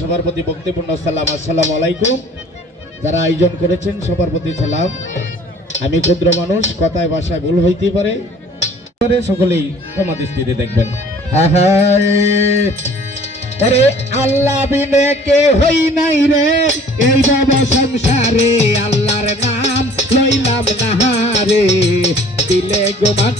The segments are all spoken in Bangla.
সবার প্রতি ভক্তিপূর্ণ সালাম, আসসালামু আলাইকুম। যারা আয়োজন করেছেন সবার প্রতি সালাম। আমি ক্ষুদ্র মানুষ, কথায় ভাষায় ভুল হইতে পারে, সকলেই ক্ষমা দৃষ্টিতে দেখবেন। আরে আল্লাহ বিনে কে হই নাই রে এই বাব সংসারে, আল্লাহর নাম লইলাম না রে দিলে গোমান।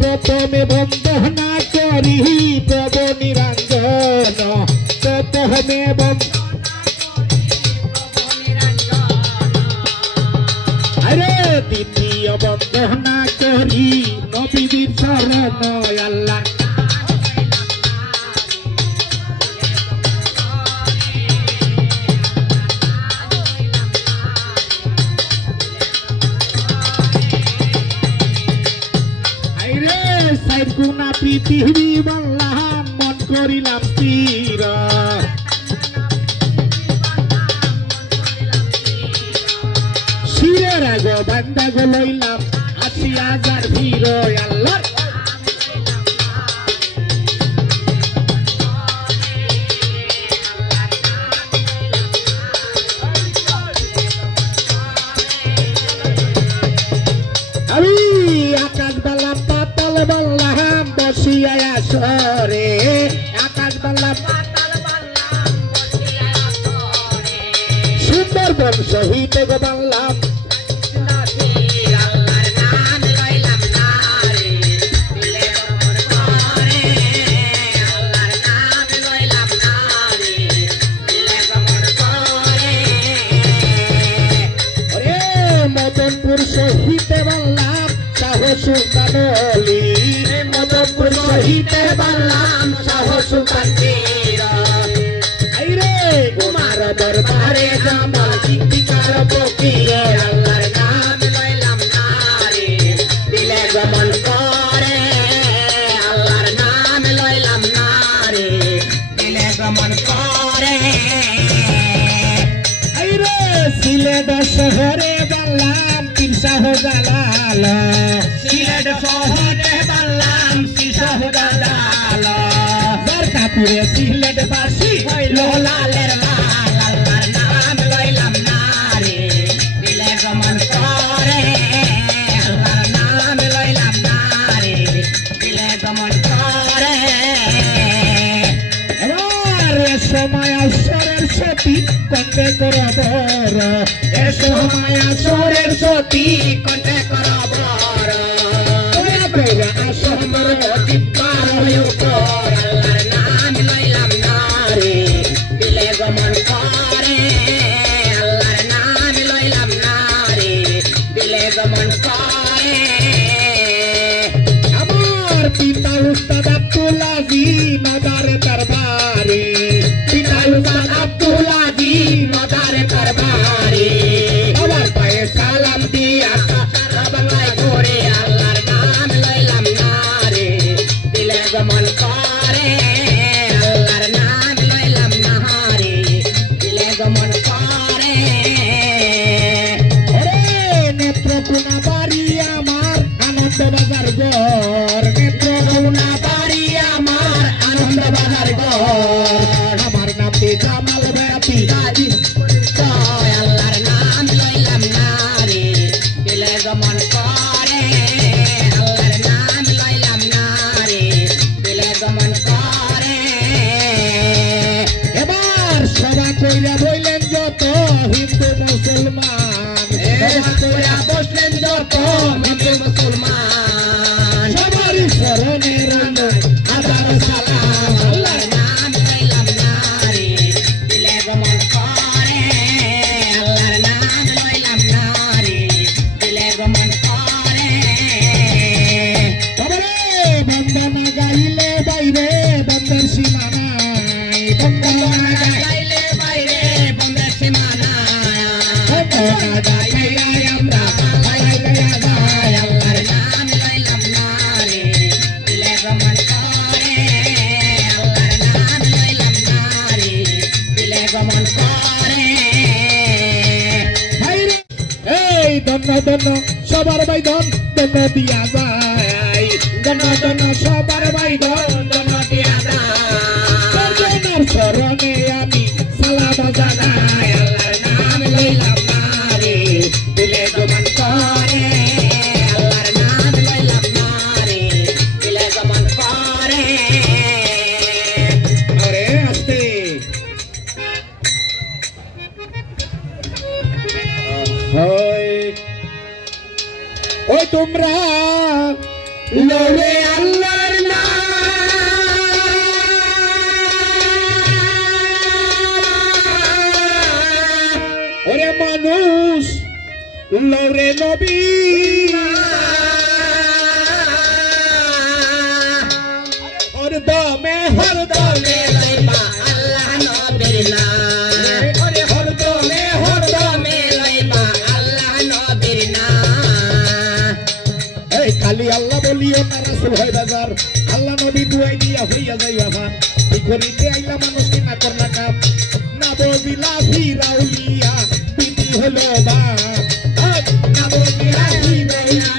প্রথমে বন্দনা করি প্রভু নিরঞ্জন, প্রথমে আরে দ্বিতীয় বন্দনা করি নবীর শরণ আল্লাহ। গুণা পৃথিবী বললাম মন করিলাম স্থির, শিরের গো বান্দা গো লইলাম ৮০,০০০ ভিড় আল্লাহ। আমি আকাশ বালা পাতাল বললাম বসিয়া আসরে, আকাশ বালা পাতাল বললাম বসিয়া আসরে, সুন্দর বন শহীদ গো বললাম আল্লাহর নাম লইলাম না রে দিলে গমন করে, আল্লাহর নাম লইলাম না রে দিলে গমন করে। ওরে মদনপুর শহীদ বললাম সুলতান অলি, মদনপুর শহীদে বললাম শাহ সুলতান পীর, আইরে কুমার দরবারে জামাল সিদ্দিকার ফকির, আল্লাহর নাম লইলাম না রে দিলে গমন করে, আল্লাহর নাম লইলাম না রে দিলে গমন করে। আইরে সিলেট শহরে বললাম পীর শাহ জালাল, সিলেট শহরে বললাম পীর শাহ জালাল, বরকাপুরে সিলেট বাসী হইল লালের লাল, আল্লাহর নাম লইলাম না রে দিলে গমন করে, আল্লাহর নাম লইলাম না রে দিলে গমন করে। এবার সময় আসরের সতী কণ্ঠে করবর, এ সময় আসরের সতী কণ্ঠে করবর, আসর অতিপার উপর আল্লাহর নাম লইলাম না রে দিলে গমন করে, আল্লাহর নাম লইলাম না রে দিলে গমন করে। আমার পিতা উস্তাদ আব্দুল আজিজ নদারে দরবারে, পিতা উস্তাদ আব্দুল আজিজ নদারে দরবারে, আমার পায়ে সালাম দিয়া বাংলায় ঘুরে আল্লাহর নাম লইলাম না রে দিলে গমন করে, আল্লাহর নাম লইলাম না রে দিলে গমন করে। ওরে নেত্রকোনা বাড়ি আমার আনন্দ বাজার ঘর, নেত্রকোনা বাড়ি আমার আনন্দ বাজার ঘর, আমার নামটি জামাল ব্যাপী গাজী, আল্লাহর নাম লইলাম না রে দিলে গমন করে, আল্লাহর নাম লইলাম না রে দিলে গমন করে। এবার সভা কইরা বইলেন যত হিন্দু মুসলমান, সভা কইরা বসলেন যত হিন্দু মুসলমান, সবারই স্মরণে রইল হাজার সালাম, আল্লাহর নাম লইলাম না রে দিলে গমন করে, আল্লাহর নাম লইলাম না রে দিলে গমন করে। বন্দনা গাইলে বাইরে বন্দের সীমানায়, বন্দনা গাইলে বাইরে বন্দের সীমানায়, বন্দনা গাইলে আমরা গাইলে আল্লাহর নাম লইলাম না রে গমন করে আল্লাহর নাম লইলাম নারে দিলে গমন করে এই ধন্য ধন্য সবার ভাই ধন ধন্য দিয়া যায় ধন্য ধন্য সবার ভাই ধন ধন্য দিয়া যায় চরণে আমি সালাম জানাই আল্লাহর নাম লইলাম নারে দিলে গমন করে আল্লাহর নাম লইলাম নারে দিলে গমন করে আরে আস্তে ওই তোমরা লরে আল্লাহর ওরে মানুষ লরে নবী হরদমে হরদমে লইবা আল্লাহ নবীর নাম ওরে হরদমে হরদমে লইবা আল্লাহ নবীর নাম এই খালি আল্লাহ বলিও না রাসূল হয় বাজার আল্লাহ নবী দুয়াই দিয়া হইয়া যাইবা ভান এই করিতে আইলা মানুষ কি না করলা কাম না বজিলা ফিরাউলিয়া বিধি হলো বা না বজিলা ফিরাউলিয়া